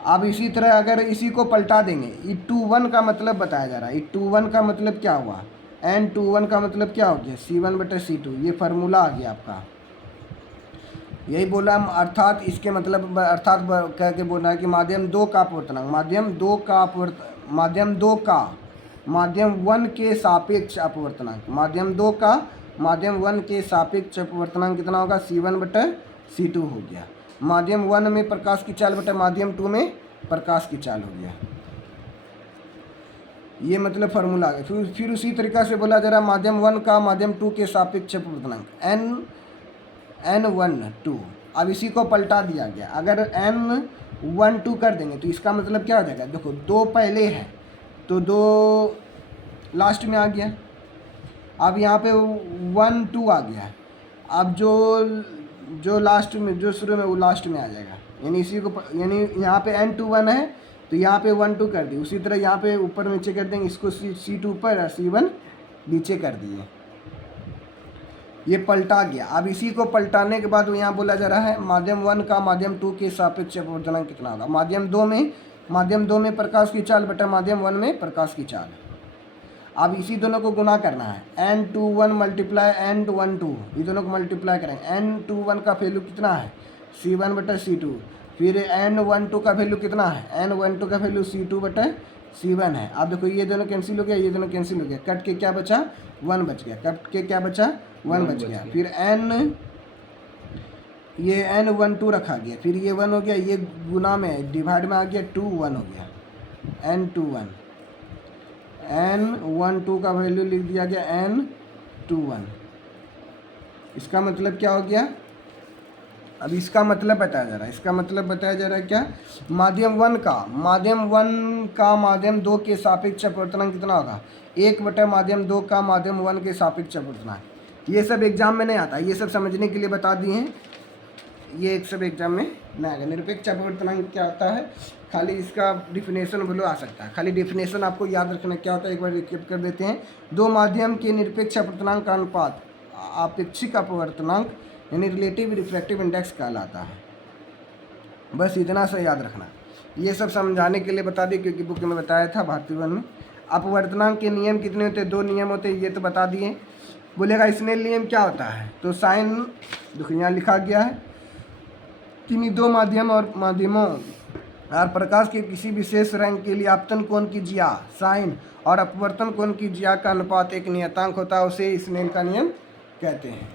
अब इसी तरह अगर इसी को पलटा देंगे, E21 का मतलब बताया जा रहा है। E21 का मतलब क्या हुआ, N21 का मतलब क्या हो गया, C1/C2। ये फार्मूला आ गया आपका, यही बोला हम। अर्थात इसके मतलब अर्थात कह के बोलना है कि माध्यम 2 का अपवर्तनांक, माध्यम 1 के सापेक्ष अपवर्तनांक, माध्यम 1 के सापेक्ष अपवर्तनांक कितना होगा, C1/C2 हो गया। माध्यम 1 में प्रकाश की चाल बटा माध्यम 2 में प्रकाश की चाल हो गया। ये मतलब फार्मूला आ गया। फिर उसी तरीका से बोला जा रहा है माध्यम 1 का माध्यम 2 के सापेक्ष अपवर्तनांक N12। अब इसी को पलटा दिया गया, अगर N12 कर देंगे तो इसका मतलब क्या हो जाएगा, देखो 2 पहले है तो 2 लास्ट में आ गया। अब यहाँ पे 1 2 आ गया है, अब जो लास्ट में, जो शुरू में, वो लास्ट में आ जाएगा। यानी इसी को, यानी यहाँ पे N21 है तो यहाँ पे 1 2 कर दी। उसी तरह यहाँ पे ऊपर नीचे कर देंगे, इसको C2 ऊपर और C1 नीचे कर दिए। ये पलटा गया। अब इसी को पलटाने के बाद यहाँ बोला जा रहा है माध्यम 1 का माध्यम 2 के सापेक्ष अपवर्तनांक कितना होगा। माध्यम 2 में प्रकाश की चाल बटा माध्यम 1 में प्रकाश की चाल। अब इसी दोनों को गुना करना है, N21 मल्टीप्लाई N12, ये दोनों को मल्टीप्लाई करेंगे। N21 का वैल्यू कितना है, C1/C2। फिर N12 का वैल्यू कितना है, N12 का वैल्यू C2/C1 है। अब देखो ये दोनों कैंसिल हो गया, ये दोनों कैंसिल हो गया, कट के क्या बचा, 1 बच गया, कट के क्या बचा, 1 बच गया। फिर ये N12 रखा गया, फिर ये 1 हो गया, ये गुना में डिवाइड में आ गया, 2 1 हो गया। N12 का वैल्यू लिख दिया गया N21। इसका मतलब क्या हो गया, अब इसका मतलब बताया जा रहा है, इसका मतलब बताया जा रहा है क्या, माध्यम 1 का माध्यम 2 के सापेक्ष अपवर्तनांक कितना होगा, 1 बटा माध्यम 2 का माध्यम 1 के सापेक्ष अपवर्तनांक। ये सब एग्जाम में नहीं आता, ये सब समझने के लिए बता दिए हैं, ये एक सब एग्जाम में नहीं आएगा। निरपेक्ष अपवर्तनांक क्या होता है, खाली इसका डिफिनेशन बोलो आ सकता है, खाली डिफिनेशन आपको याद रखना क्या होता है, एक बार रिकेप कर देते हैं। दो माध्यम के निरपेक्ष अपवर्तनांक का अनुपात आपेक्षिक अपवर्तनांक यानी रिलेटिव रिफ्रैक्टिव इंडेक्स कहलाता है। बस इतना सा याद रखना, ये सब समझाने के लिए बता दिए क्योंकि बुक में बताया था भारतीय वन में। अपवर्तनांक के नियम कितने होते हैं, 2 नियम होते हैं, ये तो बता दिए। बोलेगा स्नेल नियम क्या होता है, तो साइन देखो यहाँ लिखा गया है, किन्हीं 2 माध्यम और माध्यमों और प्रकाश के किसी विशेष रंग के लिए आपतन कोण की जिया साइन और अपवर्तन कोण की जिया का अनुपात एक नियतांक होता है, उसे स्नेल का नियम कहते हैं।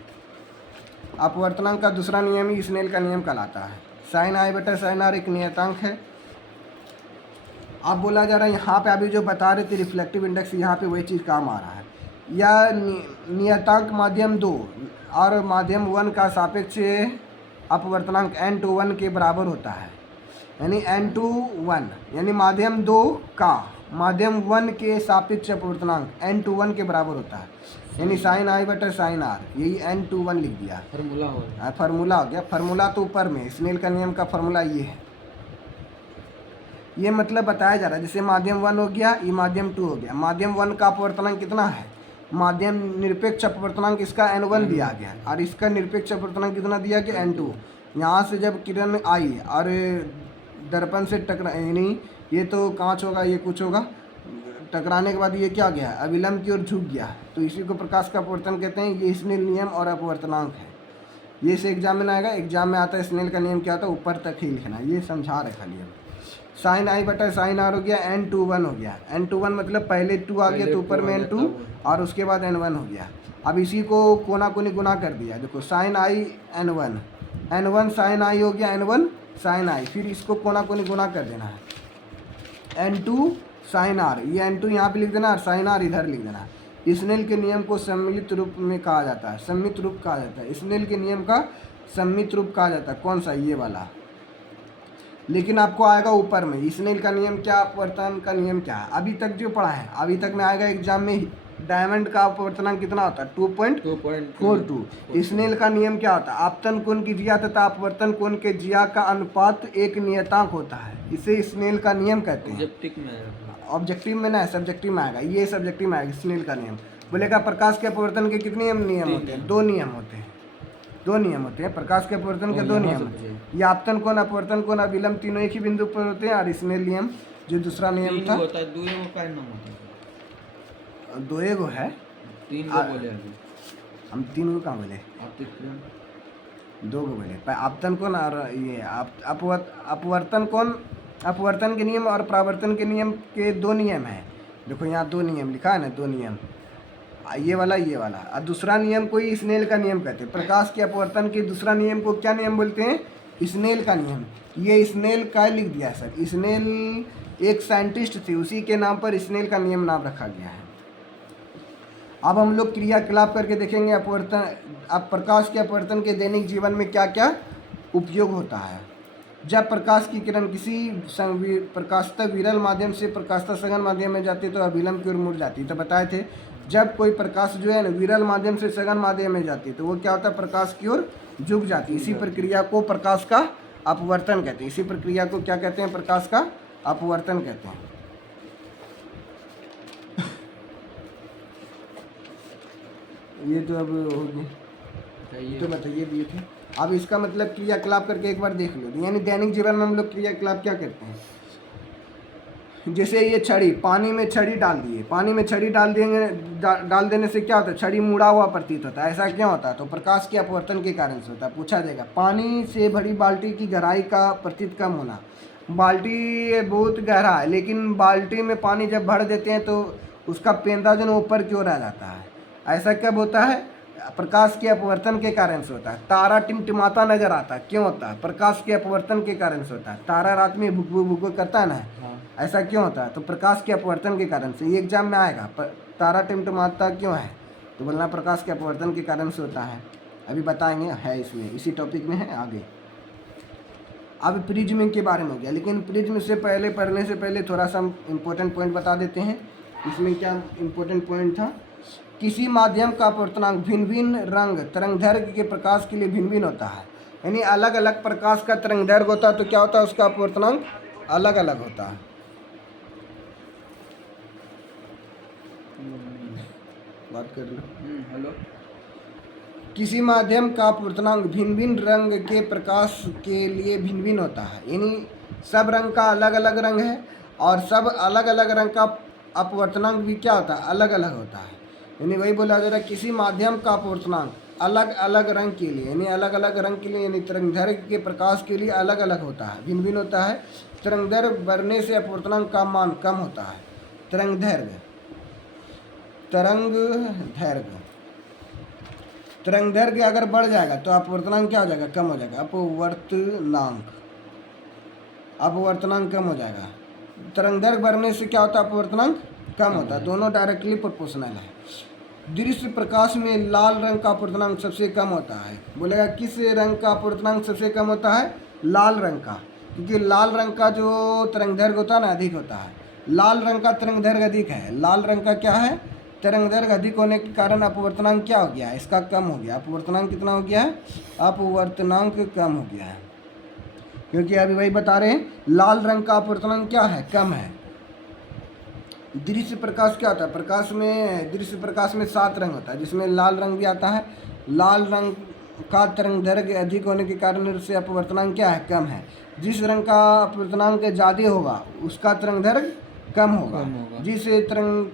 अपवर्तनांक का दूसरा नियम ही स्नेल का नियम कहलाता है। साइन आई बटा साइन आर एक नियतांक है। अब बोला जा रहा है यहाँ पे अभी जो बता रहे थे रिफ्लेक्टिव इंडेक्स, यहाँ पे वही चीज़ काम आ रहा है। या नियतांक माध्यम 2 और माध्यम 1 का सापेक्ष अपवर्तनांक N21 के बराबर होता है, यानी N21 यानी माध्यम 2 का माध्यम 1 के सापेक्ष अपवर्तनांक N21 के बराबर होता है, यानी साइन आई बटा साइन आर, यही N21 लिख दिया। फार्मूला हो गया, फार्मूला हो गया। फार्मूला तो ऊपर में स्नेल का नियम का फार्मूला ये है। ये मतलब बताया जा रहा है जैसे माध्यम 1 हो गया, ये माध्यम 2 हो गया। माध्यम 1 का अपवर्तनांक कितना है, माध्यम निरपेक्ष अपवर्तनांक इसका N1 दिया गया और इसका निरपेक्ष अपवर्तनांक कितना दिया गया N2। यहाँ से जब किरण आई और दर्पण से टकरा, यानी ये तो कांच होगा, ये कुछ होगा, टकराने के बाद ये क्या गया, अविलंब की ओर झुक गया, तो इसी को प्रकाश का अपवर्तन कहते हैं। ये स्नेल नियम और अपवर्तनांक है। ये से एग्जाम में आएगा, एग्जाम में आता है स्नेल का नियम क्या होता है, ऊपर तक ही लिखना, ये समझा रहे खाली। अब साइन आई बटा साइन आर हो गया, N21 हो गया। N21 मतलब पहले 2 आ गया तो ऊपर में N2 और उसके बाद N1 हो गया। अब इसी को कोना कोनी गुना कर दिया, देखो साइन आई N1 साइन आई हो गया, N1 साइन आई, फिर इसको कोना कोनी गुना कर देना है, N2 साइन आर, ये N2 यहाँ पे लिख देना और साइन आर इधर लिख देना। स्नेल के नियम को सम्मिलित रूप में कहा जाता है, सम्मित रूप कहा जाता है। स्नेल के नियम का सम्मित रूप कहा जाता है, कौन सा, ये वाला। लेकिन आपको आएगा ऊपर में स्नेल का नियम क्या, अपवर्तन का नियम क्या है, अभी तक जो पढ़ा है अभी तक में आएगा एग्जाम में। डायमंड का अपवर्तनांक कितना होता है, 2.42। स्नेल का नियम क्या होता है, आपतन कोण की जिया तथा अपवर्तन कोण के जिया का अनुपात एक नियतांक होता है, इसे स्नेल का नियम कहते हैं। ऑब्जेक्टिव में ना, सब्जेक्टिव में आएगा, ये सब्जेक्टिव में आएगा स्नेल का नियम। बोलेगा प्रकाश के अपवर्तन के कितने नियम होते हैं, 2 नियम होते हैं, 2 नियम होते हैं प्रकाश के अपवर्तन के, 2 नियम। ये आपतन कोण अपवर्तन कोण अभिलंब तीनों एक ही बिंदु पर होते हैं। और स्नेल नियम जो दूसरा नियम तीन था, होता है, दुए को काय नाम होता है? 2 गो है, तीन को बोले अभी हम 3 गो कहाँ बोले, आप तो 2 गो बोले। आपतन कोण और ये अपवर्तन कोण, अपवर्तन के नियम और परावर्तन के नियम के 2 नियम हैं। देखो यहाँ 2 नियम लिखा है ना, 2 नियम, ये वाला और दूसरा नियम कोई स्नेल का नियम कहते हैं। प्रकाश के अपवर्तन के दूसरा नियम को क्या नियम बोलते हैं, स्नेल का नियम। ये स्नेल का लिख दिया है सर, स्नेल एक साइंटिस्ट थे, उसी के नाम पर स्नेल का नियम नाम रखा गया है। अब हम लोग क्रियाकलाप करके देखेंगे अपवर्तन, अब प्रकाश के अपवर्तन के दैनिक जीवन में क्या क्या उपयोग होता है। जब प्रकाश की किरण किसी प्रकाशतः विरल माध्यम से प्रकाशतः सघन माध्यम में जाती है तो अभिलंब की ओर मुड़ जाती है। तो बताए थे जब कोई प्रकाश जो है ना विरल माध्यम से सघन माध्यम में जाती है तो वो क्या होता है, प्रकाश की ओर झुक जाती है। इसी प्रक्रिया को प्रकाश का अपवर्तन कहते हैं। इसी प्रक्रिया को क्या कहते हैं, प्रकाश का अपवर्तन कहते हैं। ये तो अब होगी, तो बताइए दिए थे। अब इसका मतलब क्रियाकलाप करके एक बार देख लो। यानी दैनिक जीवन में हम लोग क्रियाकलाप क्या करते हैं, जैसे ये छड़ी, पानी में छड़ी डाल दिए, पानी में छड़ी डाल देंगे, डाल देने से क्या होता है, छड़ी मुड़ा हुआ प्रतीत होता है। ऐसा क्यों होता है, तो प्रकाश के अपवर्तन के कारण से होता है। पूछा जाएगा पानी से भरी बाल्टी की गहराई का प्रतीत कम होना। बाल्टी बहुत गहरा है लेकिन बाल्टी में पानी जब भर देते हैं तो उसका पेंदा जो ऊपर की ओर आ जाता है। ऐसा कब होता है, प्रकाश के अपवर्तन के कारण से होता है। तारा टिमटिमाता नजर आता है, क्यों होता है, प्रकाश के अपवर्तन के कारण से होता है। तारा रात में भुक करता है ना, ऐसा क्यों होता है, तो प्रकाश के अपवर्तन के कारण से। ये एग्जाम में आएगा, तारा टिमटिमाता क्यों है, तो बोलना प्रकाश के अपवर्तन के कारण से होता है। अभी बताएंगे, है इसमें, इसी टॉपिक में है आगे। अब प्रिज्म के बारे में हो गया, लेकिन प्रिज्म से पहले, पढ़ने से पहले थोड़ा सा इम्पोर्टेंट पॉइंट बता देते हैं। इसमें क्या इम्पोर्टेंट पॉइंट था, किसी माध्यम का अपवर्तनांक भिन्न भिन्न रंग तरंगदैर्घ्य के प्रकाश के लिए भिन्न भिन्न होता है। यानी अलग अलग प्रकाश का तरंगदैर्घ्य होता है तो क्या होता है, उसका अपवर्तनांक अलग अलग होता है। बात कर लो। हेलो। किसी माध्यम का अपवर्तनांक भिन्न भिन्न रंग के प्रकाश के लिए भिन्न भिन्न होता है। यानी सब रंग का अलग अलग रंग है और सब अलग अलग रंग का अपवर्तनांक भी क्या होता है, अलग अलग होता है। यानी वही बोला जा रहा है, किसी माध्यम का अपवर्तनांक अलग अलग रंग के लिए, यानी अलग अलग रंग के लिए, यानी तरंगदैर्घ्य के प्रकाश के लिए अलग अलग होता है, भिन्न भिन्न होता है। तरंगदैर्घ्य बढ़ने से अपवर्तनांक का मान कम होता है। तरंगदैर्घ्य, तरंगदैर्घ्य अगर बढ़ जाएगा तो अपवर्तनांक क्या हो जाएगा, कम हो जाएगा। अपवर्तनांक कम हो जाएगा। तरंगदैर्घ्य बढ़ने से क्या होता है, अपवर्तनांक कम होता है। दोनों डायरेक्टली प्रोपोर्शनल है। दृश्य प्रकाश में लाल रंग का अपवर्तनांक सबसे कम होता है। बोलेगा किस रंग का अपवर्तनांक सबसे कम होता है, लाल रंग का, क्योंकि लाल रंग का जो तरंगदैर्घ्य होता है ना, अधिक होता है। लाल रंग का तरंगदैर्घ्य अधिक है। लाल रंग का क्या है, तरंगदैर्घ्य अधिक होने के कारण अपवर्तनांक क्या हो गया है, इसका कम हो गया। अपवर्तनांक कितना हो गया है, अपवर्तनांक कम हो गया है, क्योंकि अभी वही बता रहे हैं, लाल रंग का अपवर्तनांक क्या है, कम है। दृश्य प्रकाश क्या होता है, प्रकाश में, दृश्य प्रकाश में 7 रंग होता है, जिसमें लाल रंग भी आता है। लाल रंग का तरंगदैर्घ्य अधिक होने के कारण उससे अपवर्तनांक क्या है, कम है। जिस रंग का अपवर्तनांक ज़्यादा होगा उसका तरंगदैर्घ्य कम होगा। जिस रंग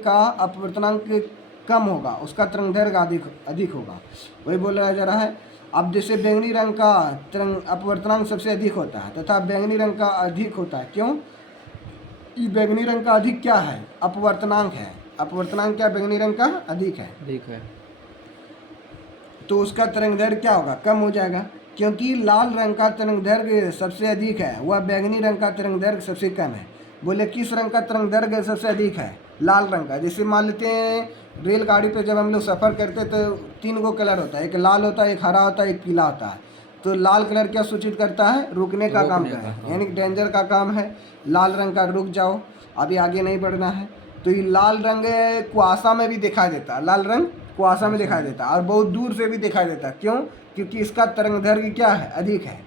का अपवर्तनांक कम होगा उसका तरंगदैर्घ्य अधिक होगा। वही बोला जा रहा है। अब जैसे बैंगनी रंग का अपवर्तनांक सबसे अधिक होता है तथा बैंगनी रंग का अधिक होता है, क्यों, बैंगनी रंग का अधिक क्या है, अपवर्तनांक है। अपवर्तनांक क्या, बैंगनी रंग का अधिक है, तो उसका तरंगदैर्घ्य क्या होगा, कम हो जाएगा। क्योंकि लाल रंग का तरंगदैर्घ्य सबसे अधिक है, वह बैंगनी रंग का तरंगदैर्घ्य सबसे कम है। बोले किस रंग का तरंगदैर्घ्य सबसे अधिक है, लाल रंग का। जैसे मान लेते हैं रेलगाड़ी पे जब हम लोग सफ़र करते तो 3 गो कलर होता है, एक लाल होता है, एक हरा होता है, एक पीला होता है। तो लाल कलर क्या सूचित करता है, रुकने का काम करता है, यानी डेंजर का काम है। लाल रंग का रुक जाओ, अभी आगे नहीं बढ़ना है। तो ये लाल रंग कुआसा में भी दिखाई देता है, लाल रंग कुआसा में दिखाई देता है और बहुत दूर से भी दिखाई देता है, क्यों, क्योंकि इसका तरंगदैर्घ्य क्या है, अधिक है।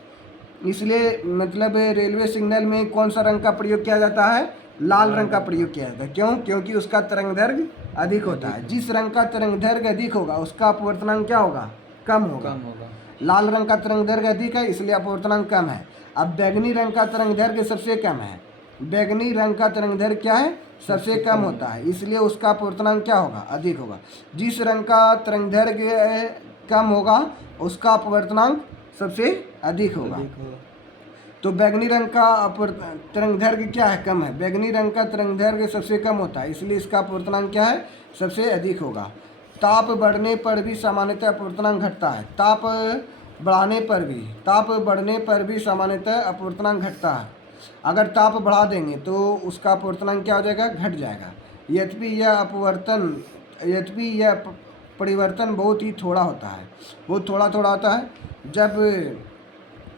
इसलिए मतलब रेलवे सिग्नल में कौन सा रंग का प्रयोग किया जाता है, लाल रंग का प्रयोग किया जाता है, क्यों, क्योंकि उसका तरंगदैर्घ्य अधिक होता है। जिस रंग का तरंगदैर्घ्य अधिक होगा उसका अपवर्तनांक क्या होगा, कम होगा। लाल रंग का तरंग दैर्घ्य अधिक है इसलिए अपवर्तनांक कम है। अब बैगनी रंग का तरंग दैर्घ्य सबसे कम है, बैगनी रंग का तरंग दैर्घ्य क्या है, सबसे कम होता है, इसलिए उसका अपवर्तनांक क्या होगा, अधिक होगा। जिस रंग का तरंग दैर्घ्य कम होगा उसका अपवर्तनांक सबसे अधिक होगा। तो बैगनी रंग का तरंग दैर्घ्य क्या है, कम है, बैगनी रंग का तरंग दैर्घ्य सबसे कम होता है इसलिए इसका अपवर्तनांक क्या है, सबसे अधिक होगा। ताप बढ़ने पर भी सामान्यतः अपवर्तनांक घटता है, ताप बढ़ने पर भी सामान्यतः अपवर्तनांक घटता है। अगर ताप बढ़ा देंगे तो उसका अपवर्तनांक क्या हो जाएगा, घट जाएगा। यद्यपि यह परिवर्तन बहुत ही थोड़ा होता है, बहुत थोड़ा होता है। जब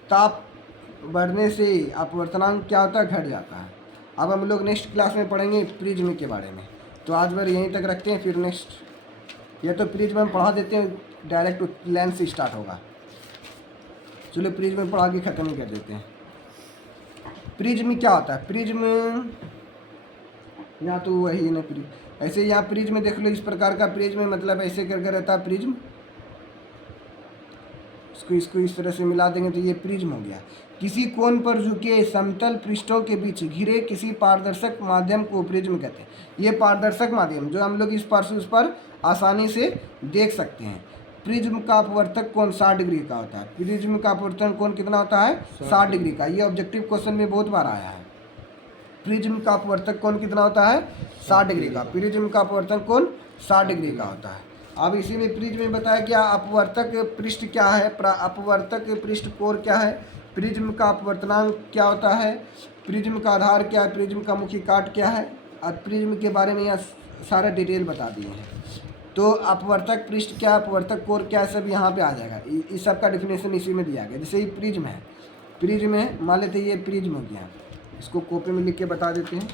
ताप बढ़ने से अपवर्तनांक क्या होता है, घट जाता है। अब हम लोग नेक्स्ट क्लास में पढ़ेंगे प्रिज्म के बारे में, तो आज बार यहीं तक रखते हैं, फिर नेक्स्ट या तो प्रिज्म हम पढ़ा देते हैं, डायरेक्ट लेंस से स्टार्ट होगा। चलो प्रिज्म पढ़ा के ख़त्म ही कर देते हैं। प्रिज्म क्या होता है, प्रिज्म यहाँ तो वही ना प्रिज्म, ऐसे यहाँ प्रिज्म देख लो, इस प्रकार का प्रिज्म मतलब ऐसे करके रहता है प्रिज्म, इसको इस तरह से मिला देंगे तो ये प्रिज्म हो गया। किसी कोण पर झुके समतल पृष्ठों के बीच घिरे किसी पारदर्शक माध्यम को प्रिज्म कहते हैं। ये पारदर्शक माध्यम जो हम लोग इस पार से उस पर आसानी से देख सकते हैं। प्रिज्म का अपवर्तक कोण 60 डिग्री का होता है। प्रिज्म का अपवर्तन कोण कितना होता है, 60 डिग्री का। ये ऑब्जेक्टिव क्वेश्चन में बहुत बार आया है। प्रिज्म का अपवर्तक कोण कितना होता है, 60 डिग्री का। प्रिज्म का अपवर्तन कोण 60 डिग्री का होता है। अब इसी में प्रिज्म में बताया क्या, अपवर्तक पृष्ठ क्या है, अपवर्तक पृष्ठ कोण क्या है, प्रिज्म का अपवर्तनांक क्या होता है, प्रिज्म का आधार क्या है, प्रिज्म का मुख्य काट क्या है, और प्रिज्म के बारे में यहाँ सारा डिटेल बता दिए हैं। तो अपवर्तक पृष्ठ क्या, अपवर्तक कोण क्या, सब यहाँ पे आ जाएगा। इस सब का डिफिनेशन इसी में दिया गया। जैसे ही प्रिज्म है, प्रिज्म है, मान लेते ये प्रिज्म हो गया, इसको कॉपी में लिख के बता देते हैं।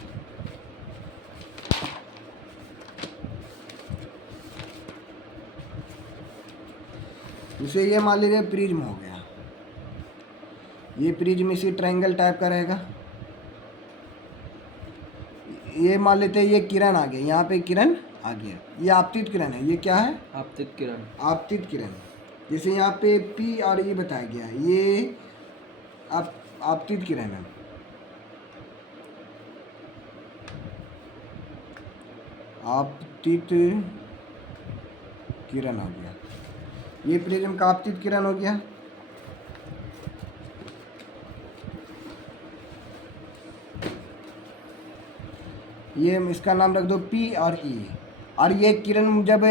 जैसे ये मान लीजिए प्रिज्म हो गया, ये प्रिज्म इसी ट्रायंगल टाइप का रहेगा। ये मान लेते हैं ये किरण आ गया, यहाँ पे किरण आ गया, ये आपतित किरण है। ये क्या है, आपतित किरण, आपतित किरण। जैसे यहाँ पे P और E बताया गया है, ये आपतित किरण है। आपतित किरण हो गया, ये प्रिज्म का आपतित किरण हो गया। ये इसका नाम रख दो P और E। और ये किरण जब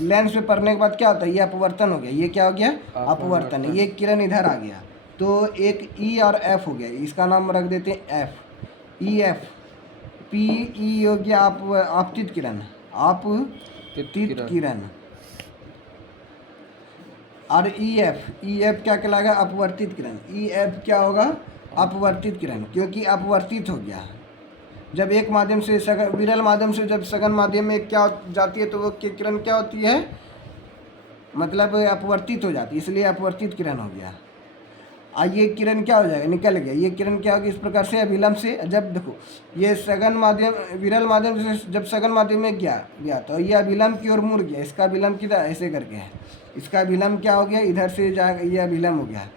लेंस पे पड़ने के बाद क्या होता है, ये अपवर्तन हो गया। ये क्या हो गया, अपवर्तन। ये किरण इधर आ गया तो एक E और F हो गया, इसका नाम रख देते हैं F, E F। P E हो गया आपतित किरण, आपतित किरण। और E F क्या कहलाएगा, अपवर्तित किरण। E F क्या होगा, अपवर्तित किरण, क्योंकि अपवर्तित हो गया। जब एक माध्यम से विरल माध्यम से जब सघन माध्यम में क्या जाती है तो वो किरण क्या होती है, मतलब अपवर्तित हो जाती है, इसलिए अपवर्तित किरण हो गया। ये किरण क्या हो जाएगा, निकल गया। ये किरण क्या होगी, इस प्रकार से अभिलंब से, जब देखो ये सघन माध्यम विरल माध्यम से जब सघन माध्यम में गया तो ये अभिलंब की ओर मुड़ गया। इसका अभिलंब किधर, ऐसे करके है, इसका अभिलंब क्या हो गया, इधर से जाएगा, ये अभिलंब हो गया।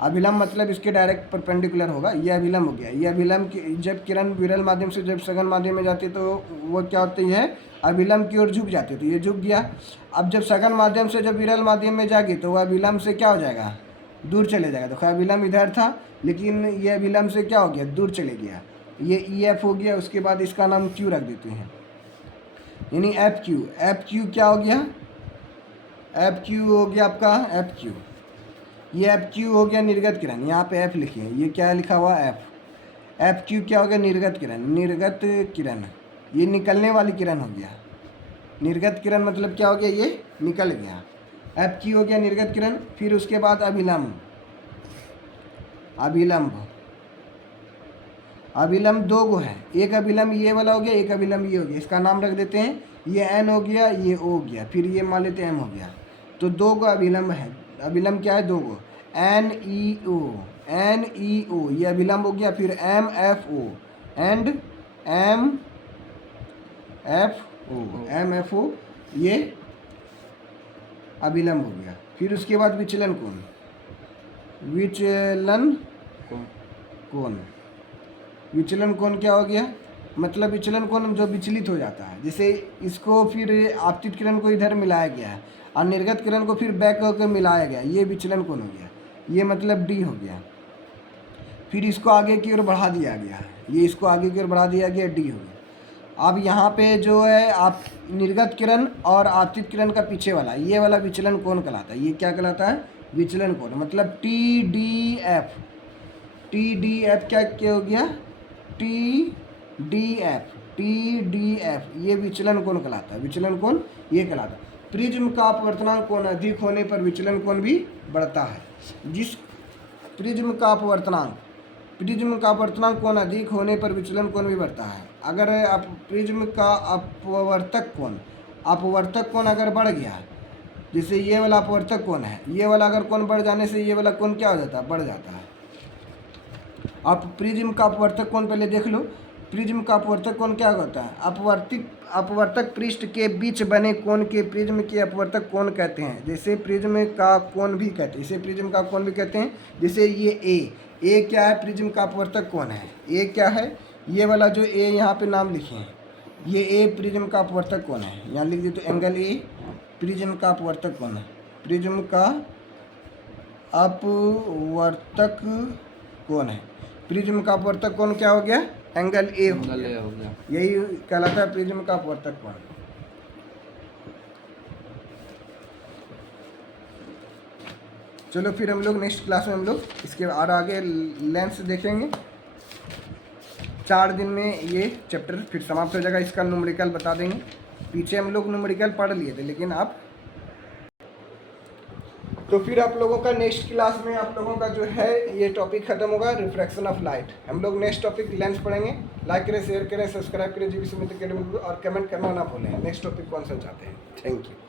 अभिलंब मतलब इसके डायरेक्ट परपेंडिकुलर होगा, ये अभिलंब हो गया। ये अभिलंब की जब किरण विरल माध्यम से जब सघन माध्यम में जाती है तो वो क्या होती है, अभिलंब की ओर झुक जाती है, तो ये झुक गया। अब जब सघन माध्यम से जब विरल माध्यम में जाएगी तो वह अभिलंब से क्या हो जाएगा, दूर चले जाएगा। देखो अभिलंब इधर था लेकिन ये अभिलंब से क्या हो गया, दूर चले गया। ये E F हो गया, उसके बाद इसका नाम Q रख देते हैं, यानी F Q क्या हो गया, F Q हो गया आपका F Q। ये F Q हो गया निर्गत किरण, यहाँ पे F लिखिए, ये क्या लिखा हुआ F Q क्या हो गया, निर्गत किरण। ये निकलने वाली किरण हो गया। निर्गत किरण मतलब क्या हो गया, ये निकल गया। F Q हो गया निर्गत किरण। फिर उसके बाद अभिलंब दो गो है, एक अभिलंब ये वाला हो गया, एक अभिलंब ये हो गया, इसका नाम रख देते हैं, ये N हो गया, ये O हो गया, फिर ये मान लेते हैं M हो गया। तो दो गो अभिलंब है, अभिलंब क्या है, दो गो, N E O, ये अभिलंब हो गया। फिर M F O and M F O, ये अभिलंब हो गया। फिर उसके बाद विचलन कोण, विचलन कौन कोण, विचलन कोण क्या हो गया, मतलब विचलन कोण जो विचलित हो जाता है। जैसे इसको फिर आपतित किरण को इधर मिलाया गया है और निर्गत किरण को फिर बैक होकर मिलाया गया, ये विचलन कोण हो गया, ये मतलब डी हो गया। फिर इसको आगे की ओर बढ़ा दिया गया, ये इसको आगे की ओर बढ़ा दिया गया, डी हो गया। अब यहाँ पे जो है आप निर्गत किरण और आपतित किरण का पीछे वाला, ये वाला विचलन कोण कहलाता है। ये क्या कहलाता है, विचलन कोण, मतलब T D F, T D F क्या हो गया, T D F, T D F, ये विचलन कोण कहलाता है, विचलन कोण ये कहलाता है। प्रिज्म का अपवर्तनांक कोण अधिक होने पर विचलन कोण भी बढ़ता है। जिस प्रिज्म का अपवर्तनांक, प्रिज्म का अपवर्तनांक कोण अधिक होने पर विचलन कोण भी बढ़ता है। अगर आप प्रिज्म का अपवर्तक कोण, अपवर्तक कोण अगर बढ़ गया, जैसे ये वाला अपवर्तक कोण है, ये वाला अगर कोण बढ़ जाने से ये वाला कोण क्या हो जाता है, बढ़ जाता है। आप प्रिज्म का अपवर्तक कोण पहले देख लो, प्रिज्म का अपवर्तक कोण क्या होता है, अपवर्तक पृष्ठ के बीच बने कोण के प्रिज्म के अपवर्तक कोण कहते हैं। जैसे प्रिज्म का कोण भी कहते हैं, इसे प्रिज्म का कोण भी कहते हैं। जैसे ये ए क्या है, प्रिज्म का अपवर्तक कोण है। ए क्या है, ये वाला जो ए यहाँ पे नाम लिखे हैं, ये ए प्रिज्म का अपवर्तक कोण है, यहाँ लिख दिए तो एंगल ए प्रिज्म का अपवर्तक कोण है, प्रिज्म का अपवर्तक कोण है। प्रिज्म का अपवर्तक कोण क्या हो गया, एंगल ए हो एंगल गया, ए हो गया। यही कहलाता है प्रिज्म का अपवर्तक कोण। चलो फिर हम लोग नेक्स्ट क्लास में हम लोग इसके और आगे लेंस देखेंगे। 4 दिन में ये चैप्टर फिर समाप्त हो जाएगा, इसका न्यूमेरिकल बता देंगे। पीछे हम लोग न्यूमेरिकल पढ़ लिए थे, लेकिन आप तो फिर आप लोगों का नेक्स्ट क्लास में आप लोगों का जो है ये टॉपिक खत्म होगा, रिफ्रैक्शन ऑफ लाइट। हम लोग नेक्स्ट टॉपिक लेंस पढ़ेंगे। लाइक करें, शेयर करें, सब्सक्राइब करें जीवी सुमित अकेडमी को, और कमेंट करना ना भूलें नेक्स्ट टॉपिक कौन सा चाहते हैं। Thank you.